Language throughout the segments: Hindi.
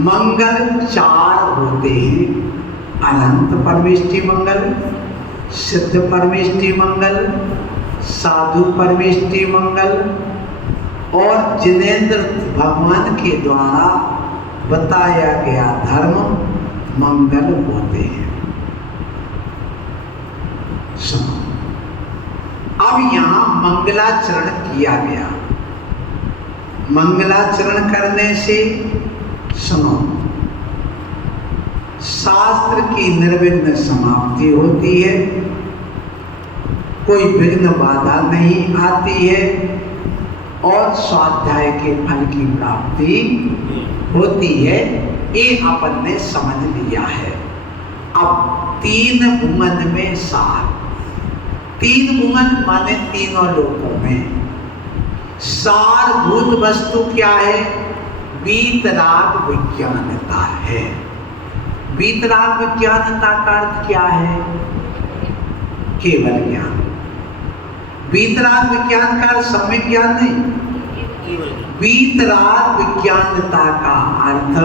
मंगल चार होते हैं, अनंत परमेष्टि मंगल, सिद्ध परमेष्टि मंगल, साधु परमेष्टि मंगल और जिनेंद्र भगवान के द्वारा बताया गया धर्म मंगल होते हैं। सुनो, अब यहाँ मंगलाचरण किया गया। मंगलाचरण करने से सुनो, शास्त्र की निर्विघ्न समाप्ति होती है, कोई विघ्न बाधा नहीं आती है और स्वाध्याय के फल की प्राप्ति होती है। ये अपन ने समझ लिया है। अब तीन भुवन में सार, तीन भुवन माने तीनों लोकों में सारभूत वस्तु क्या है? वीतराग विज्ञानता है। वीतराग विज्ञानता का अर्थ क्या है? केवल ज्ञान। वीतराग विज्ञान का सम्यक ज्ञान नहीं, वीतराग विज्ञानता का अर्थ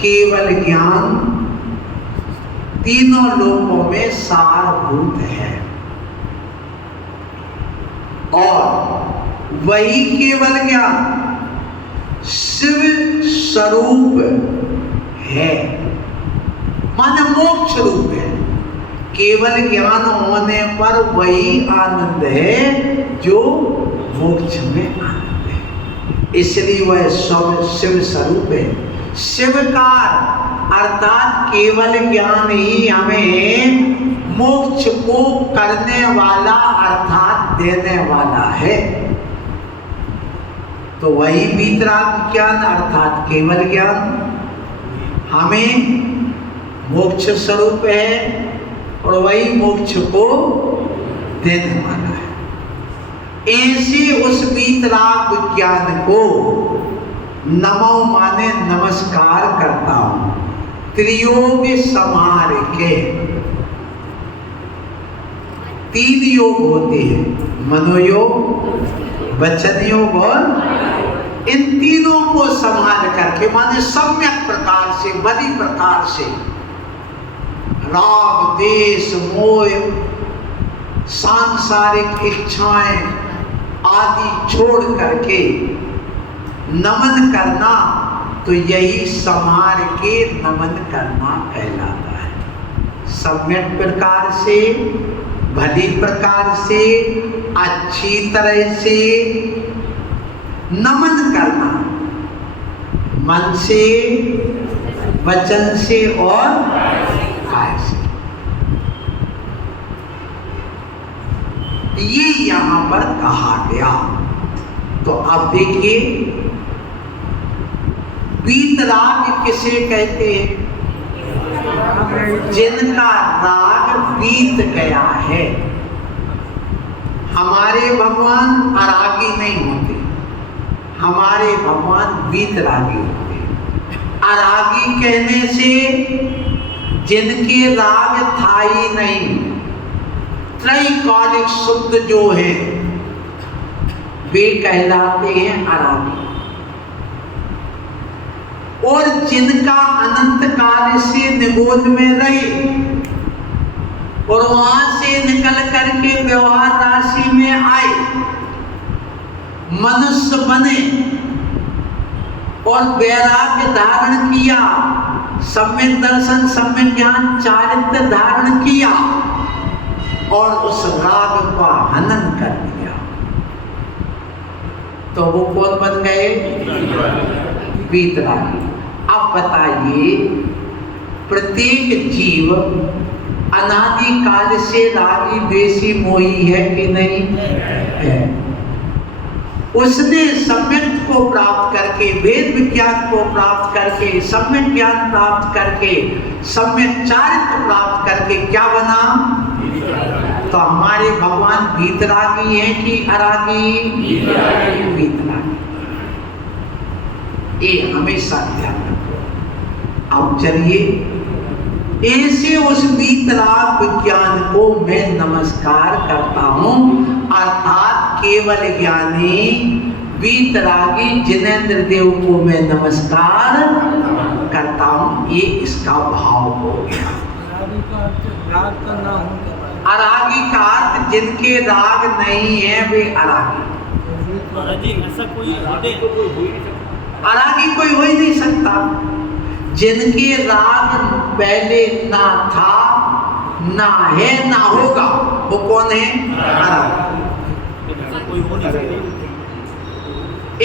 केवल ज्ञान तीनों लोकों में सारभूत है और वही केवल ज्ञान शिव स्वरूप है, माने मोक्ष रूप है। केवल ज्ञान होने पर वही आनंद है जो मोक्ष में आनंद है, इसलिए वह शिव स्वरूप है। शिवकार अर्थात केवल ज्ञान ही हमें मोक्ष को करने वाला अर्थात देने वाला है। तो वही वीतराग ज्ञान अर्थात केवल ज्ञान हमें मोक्ष स्वरूप है और वही मोक्ष को देने वाला है। ऐसे उस वीतराग विज्ञान को नमो माने नमस्कार करता हूं। त्रियोग समार के तीन योग होते हैं, मनोयोग, वचन योग और इन तीनों को संभाल करके माने सम्यक प्रकार से, बड़ी प्रकार से राग देश मोह सांसारिक इच्छाएं आदि छोड़ करके नमन करना, तो यही संहार के नमन करना कहलाता है। सम्यक प्रकार से, भली प्रकार से, अच्छी तरह से नमन करना, मन से, वचन से और काय से। ये यहां पर कहा गया। तो अब देखिए, वीतराग किसे कहते हैं? जिनका राग बीत गया है। हमारे भगवान अरागी नहीं होते, हमारे भगवान वीतरागी होते। अरागी कहने से जिनके राग था ही नहीं, त्रैकालिक शुद्ध जो है वे कहलाते हैं अरागी। और जिनका अनंत काल से निगोद में रहे और वहां से निकल करके व्यवहार राशि में आए, मनुष्य बने और वैराग्य धारण किया, सम्यक दर्शन, सम्यक ज्ञान, चारित्र धारण किया और उस राग का हनन कर दिया, तो वो कौन बन गए? वीतरागी। अब बताइए, प्रत्येक जीव अनादि काल से रागी द्वेषी मोही है कि नहीं है? उसने सम्यक को प्राप्त करके, वेद विज्ञान को प्राप्त करके, सम्यक ज्ञान प्राप्त करके, सम्यक चारित्र प्राप्त करके क्या बना? तो हमारे भगवान वीतरागी हैं कि अरागी? वीतरागी। ये हमेशा ध्यान रखो। अब चलिए, ऐसे उस वीतराग विज्ञान को मैं नमस्कार करता हूं, अर्थात केवल ज्ञानी वीतरागी जिनेंद्र देव को मैं नमस्कार करता हूं, ये इसका भाव हो गया। अरागी का अर्थ जिनके राग नहीं है वे अरागी। ऐसा कोई अरागी कोई हो ही नहीं सकता। जिनके राग पहले ना था, ना है, ना होगा, वो कौन है? अरागी।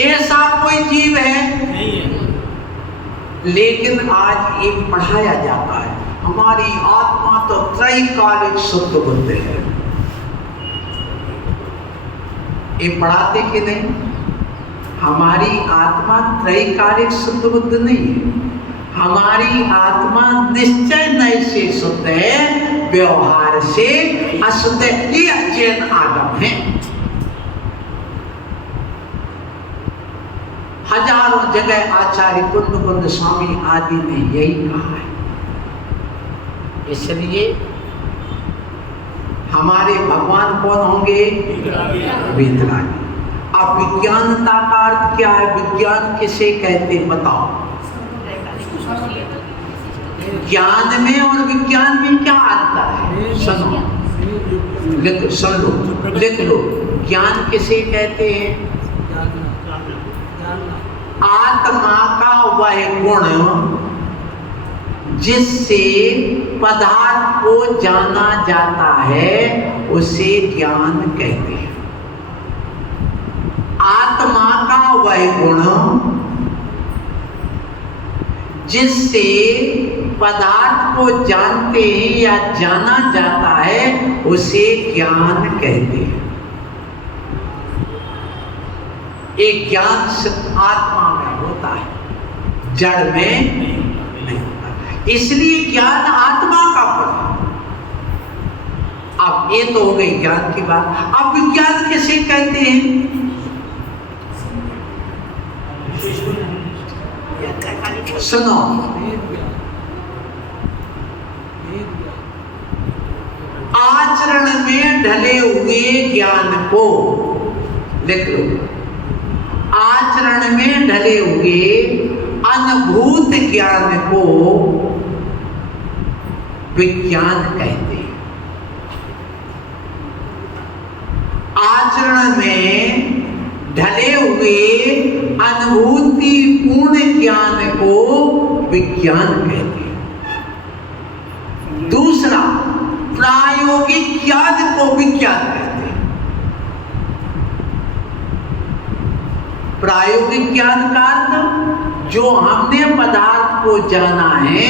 ऐसा कोई जीव है नहीं है। लेकिन आज एक पढ़ाया जाता है, हमारी आत्मा तो त्रैकालिक शुद्ध बुद्ध है। ये पढ़ाते कि नहीं? हमारी आत्मा त्रैकालिक शुद्ध बुद्ध नहीं है। हमारी आत्मा निश्चय नय से शुद्ध है, व्यवहार से अशुद्ध है। ये अचेतन आगम है। हजारों जगह आचार्य कुंद कुंद स्वामी आदि ने यही कहा है। इसलिए हमारे भगवान कौन होंगे? वीतरागी। अब विज्ञानता का अर्थ क्या है? विज्ञान किसे कहते बताओ? ज्ञान में और विज्ञान में क्या अंतर है? सुनो, सुन लो, लिख लो। ज्ञान किसे कहते हैं? आत्मा का वह गुण जिससे पदार्थ को जाना जाता है, उसे ज्ञान कहते हैं। आत्मा का वह गुण जिससे पदार्थ को जानते हैं या जाना जाता है, उसे ज्ञान कहते हैं। एक ज्ञान सिर्फ आत्मा में होता है, जड़ में नहीं होता। इसलिए ज्ञान आत्मा का फल है। अब ये तो हो गई ज्ञान की बात। अब विज्ञान किसे कहते हैं? सुनो, आचरण में ढले हुए ज्ञान को लिख लो। आचरण में ढले हुए अनुभूत ज्ञान को विज्ञान कहते हैं। आचरण में ढले हुए अनुभूति पूर्ण ज्ञान को विज्ञान कहते हैं। दूसरा, प्रायोगिक ज्ञान को विज्ञान कहते हैं। प्रायोगिक ज्ञान का अर्थ जो हमने पदार्थ को जाना है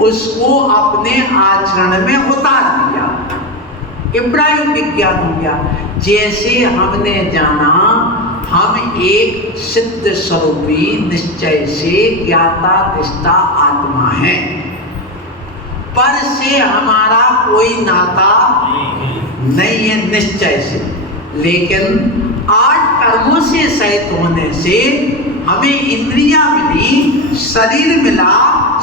उसको अपने आचरण में उतार दिया, ये प्रायोगिक ज्ञान हो गया। जैसे हमने जाना हम एक सिद्ध स्वरूपी निश्चय से ज्ञाता दृष्टा आत्मा है, पर से हमारा कोई नाता नहीं है निश्चय से। लेकिन 8 कर्मों से सहित होने से हमें इंद्रियां मिली, शरीर मिला।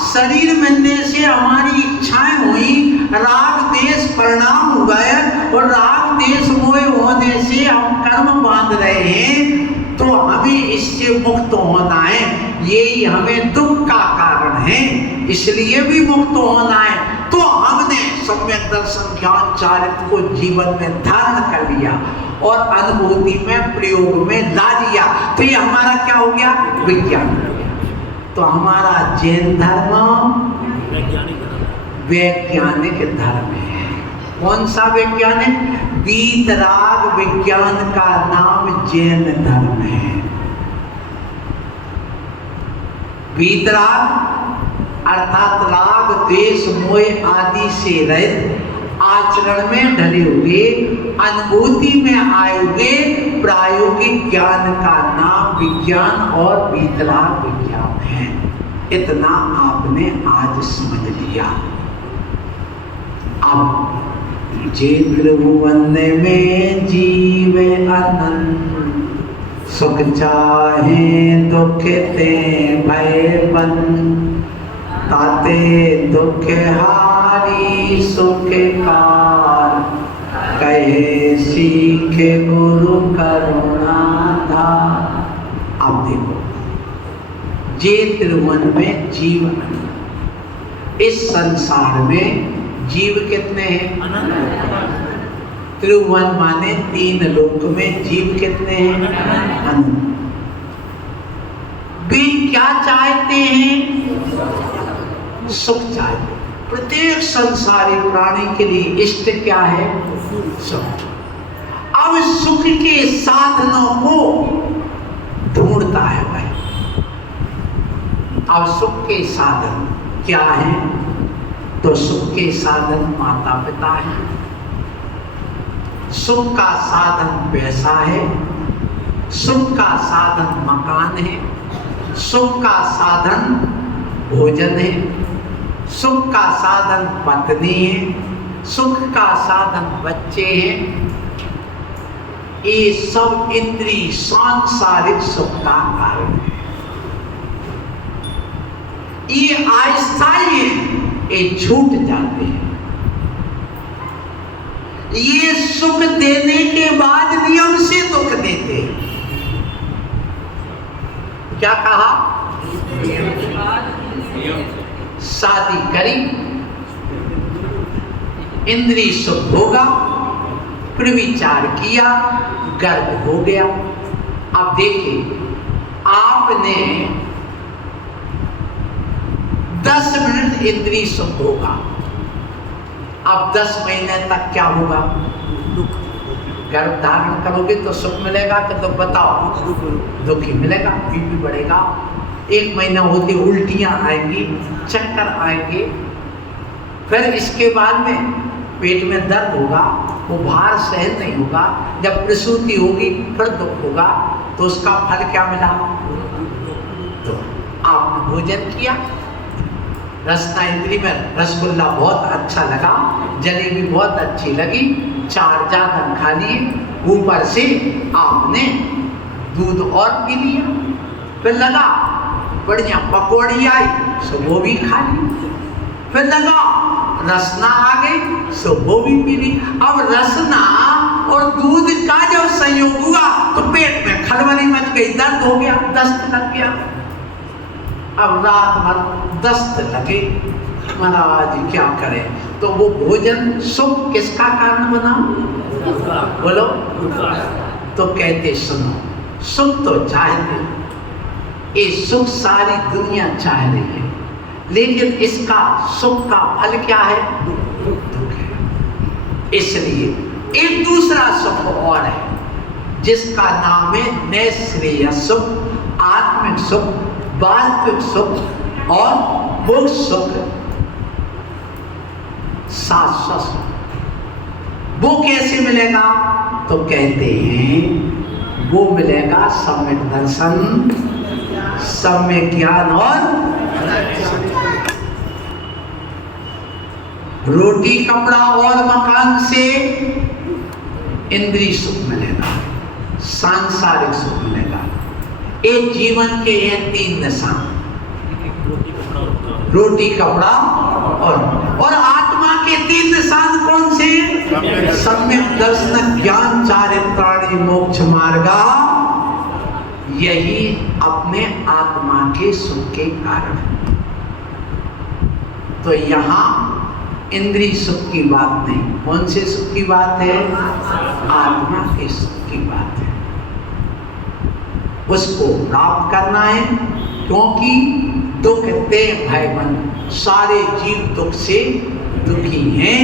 शरीर मिलने से हमारी इच्छाएं हुई, राग देश परिणाम हुए, और राग देश मोह होने से हम कर्म बांध रहे हैं। तो हमें इससे मुक्त होना है, यही हमें दुख का कारण है, इसलिए भी मुक्त होना है। तो हमने सम्यक दर्शन ज्ञान चारित्र को जीवन में धारण कर लिया और अनुभूति में प्रयोग में ला लिया। तो ये हमारा क्या हो गया? विज्ञान हो गया। तो हमारा जैन धर्म वैज्ञानिक धर्म है। कौन सा वैज्ञानिक? वीतराग विज्ञान का नाम जैन धर्म है। वीतराग अर्थात राग द्वेष मोह आदि से रहित, आचरण में ढले हुए, अनुभूति में आए हुए प्रायोगिक ज्ञान का नाम विज्ञान और वीतराग विज्ञान है। इतना आपने आज समझ लिया। अब जे त्रिभुवन में जीवे अनंत, सुख चाहे दुख ते भय बंद, ताते दुख हारी सुख कार, कहे सीख गुरु करुणा धार। अब देखो, जे त्रिभुवन में जीव इस संसार में जीव कितने हैं? त्रिभुवन माने 3 लोक में जीव कितने हैं? अनंत। वे क्या चाहते हैं? सुख चाहते। प्रत्येक संसारी प्राणी के लिए इष्ट क्या है? सुख। अब सुख के साधनों को ढूंढता है भाई। अब सुख के साधन क्या है? तो सुख के साधन माता पिता है, सुख का साधन पैसा है, सुख का साधन मकान है, सुख का साधन भोजन है, सुख का साधन पत्नी है, सुख का साधन बच्चे हैं। ये सब इंद्रिय सांसारिक सुख का कारण है। ये अस्थायी है, ये छूट जाते हैं। ये सुख देने के बाद नियम से दुख देते हैं। क्या कहा? शादी करी, इंद्रिय सुख होगा, प्रविचार किया, गर्भ हो गया। अब देखिए, आपने 10 मिनट इंद्रिय सुख होगा, अब 10 महीने तक क्या होगा? गर्भ धारण करोगे तो सुख मिलेगा कि तो बताओ? दुख ही मिलेगा, बीपी बढ़ेगा, 1 महीना होते उल्टियां आएंगी, चक्कर आएंगे, फिर इसके बाद में पेट में दर्द होगा, वो भार सहन नहीं होगा, जब प्रसूति होगी फिर दुख होगा, तो उसका फल क्या मिला? तो आपने भोजन किया, रसना इंद्री में रसगुल्ला बहुत अच्छा लगा, जलेबी बहुत अच्छी लगी, 4 जागन खा लिए, ऊपर से आपने दूध और पी लिया, फिर लगा बढ़िया पकौड़ी आई, सो वो भी खा ली, फिर लगा रसना आ गई, सो वो भी पी ली। अब रसना और दूध का जब संयोग हुआ तो पेट में खलबली मच गई, दर्द हो गया, दस्त लग गया। अब रात भर दस्त लगे, महाराज क्या करें? तो वो भोजन सुख किसका कारण बना? बोलो। तो कहते सुनो, सुख तो चाहते, ये सुख सारी दुनिया चाह रही है, लेकिन इसका सुख का फल क्या है? दुख है। इसलिए एक दूसरा सुख और है, जिसका नाम है नैश्रेय सुख, आत्मिक सुख, वास्तविक सुख और मोक्ष सुख, शाश्वत सुख। वो कैसे मिलेगा? तो कहते हैं वो मिलेगा सम्यक दर्शन, सम्यक ज्ञान और रोटी कपड़ा और मकान से इंद्रिय सुख मिलेगा, सांसारिक सुख मिलेगा। एक जीवन के हैं 3 निशान, रोटी कपड़ा और आत्मा के 3 निशान कौन से? सम्यक दर्शन, ज्ञान, चारित्राणि, मोक्ष मार्गा। यही अपने आत्मा के सुख के कारण। तो यहाँ इंद्रिय सुख की बात नहीं, कौन से सुख की बात है? आत्मा के सुख की बात है। उसको प्राप्त करना है, क्योंकि दुख ते भयबन, सारे जीव दुख से दुखी हैं,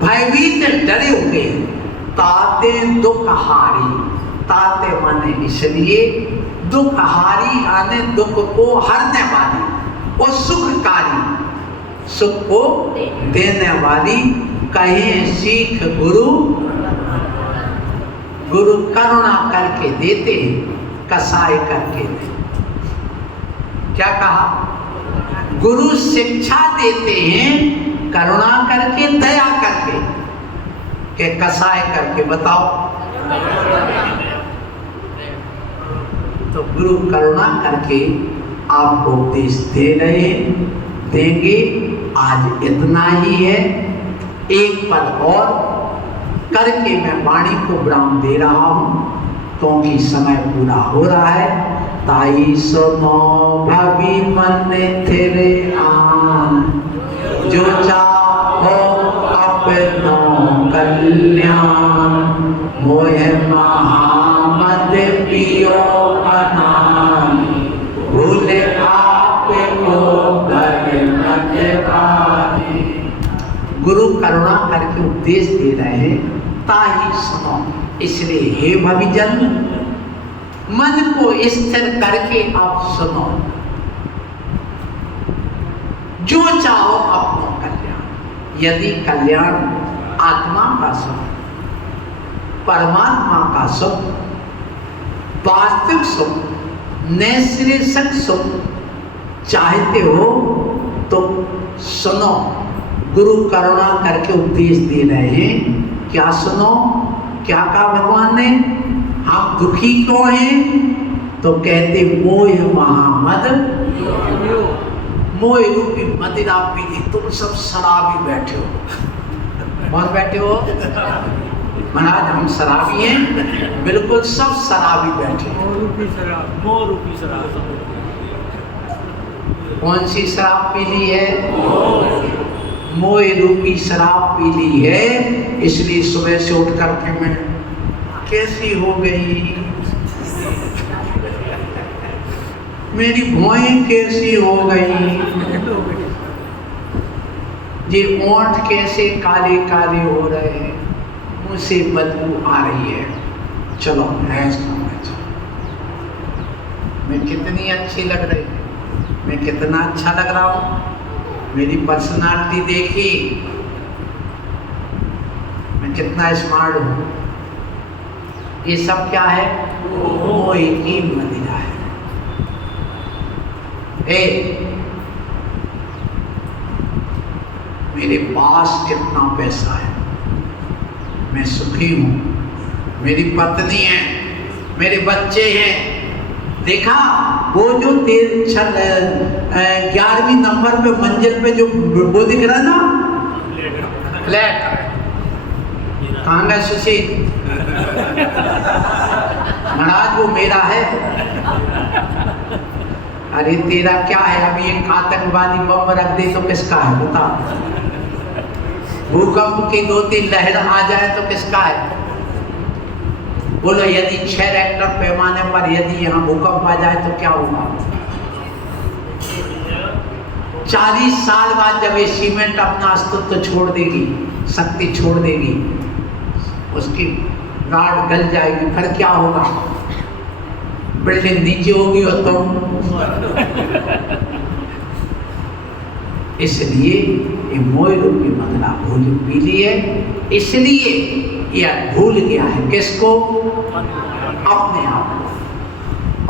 भयभीत डरे हुए, ताते दुख हारी, ताते माने इसलिए दुख हारी आने दुख को हरने वाली और सुखकारी, सुख को देने वाली। कहें सीख गुरु, गुरु करुणा करके देते, कसाई करके दे। क्या कहा? गुरु शिक्षा देते हैं करुणा करके, दया करके, के कसाई करके। बताओ। तो गुरु करुणा करके आपको उपदेश दे रहे, देंगे। आज इतना ही है। एक पद और करके मैं वाणी को विराम दे रहा हूँ, क्योंकि समय पूरा हो रहा है। ताई सुनो भवि मन तेरे आन, जो चाहो अपनो कल्याण, मोह महामद पियो अनान, भूले आपको मत पानी। गुरु करुणा करके उपदेश दे रहे हैं, ताही सुनो। इसलिए हे भविजन, मन को स्थिर करके आप सुनो। जो चाहो अपनो कल्याण। यदि कल्याण आत्मा का सुख, परमात्मा का सुख, वास्तविक सुख, नैसर्गिक सुख चाहते हो तो सुनो। गुरु करुणा करके उपदेश दे रहे हैं। क्या सुनो? क्या कहा भगवान ने? हम दुखी क्यों हैं? तो कहते मोह महामद, मोह रूपी मदिरा पीती। तुम सब शराबी बैठे हो। कौन बैठे हो? महाराज हम शराबी हैं, बिल्कुल सब शराबी बैठे हैं। मोह रूपी शराब। कौन सी शराब पी ली है? मोह रूपी शराब पी ली है। इसलिए सुबह से उठ करके मैं कैसी हो गई, मेरी भौएं कैसी हो गई, ये ओंठ कैसे काले काले हो रहे हैं, मुझसे बदबू आ रही है। चलो ऐश करना चाहिए। मैं कितनी अच्छी लग रही हूँ, मैं कितना अच्छा लग रहा हूँ, मेरी पर्सनालिटी देखी, मैं कितना स्मार्ट हूँ। ये सब क्या है? मोह की मदिरा है। मेरे पास कितना पैसा है, मैं सुखी हूँ, मेरी पत्नी है, मेरे बच्चे हैं। देखा वो जो 11वीं नंबर पे मंजिल पे जो वो दिख रहा ना, फ्लैट, कहाँ गया सुशील? महाराज वो मेरा है। अरे तेरा क्या है? अभी एक आतंकवादी बम रख दे तो किसका है बता? भूकंप की 2-3 लहर आ जाए तो किसका है? बोलो यदि 6 रिक्टर पैमाने पर यदि यहाँ भूकंप आ जाए तो क्या होगा? 40 साल बाद जब ये सीमेंट अपना अस्तित्व छोड़ देगी, शक्ति छोड़ देगी, उसकी गाढ़ गल जाएगी, फिर क्या होगा? बिल्डिंग नीचे होगी और तुम। इसलिए ये मोह रूपी मदिरा भूल पी ली है। इसलिए यह भूल गया है किसको? अपने आप को।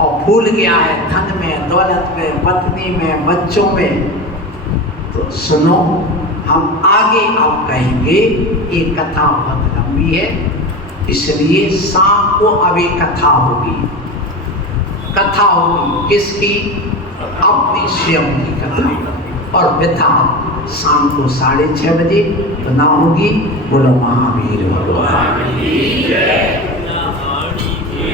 और भूल गया है धन में, दौलत में, पत्नी में, बच्चों में। तो सुनो, हम आगे अब कहेंगे। ये कथा बहुत लंबी है, इसलिए शाम को अब एक कथा होगी। कथा होगी किसकी? अपनी स्वयं की कथा। और व्यथा शाम को 6:30 बजे बना होगी। बोलो महावीर भगवान।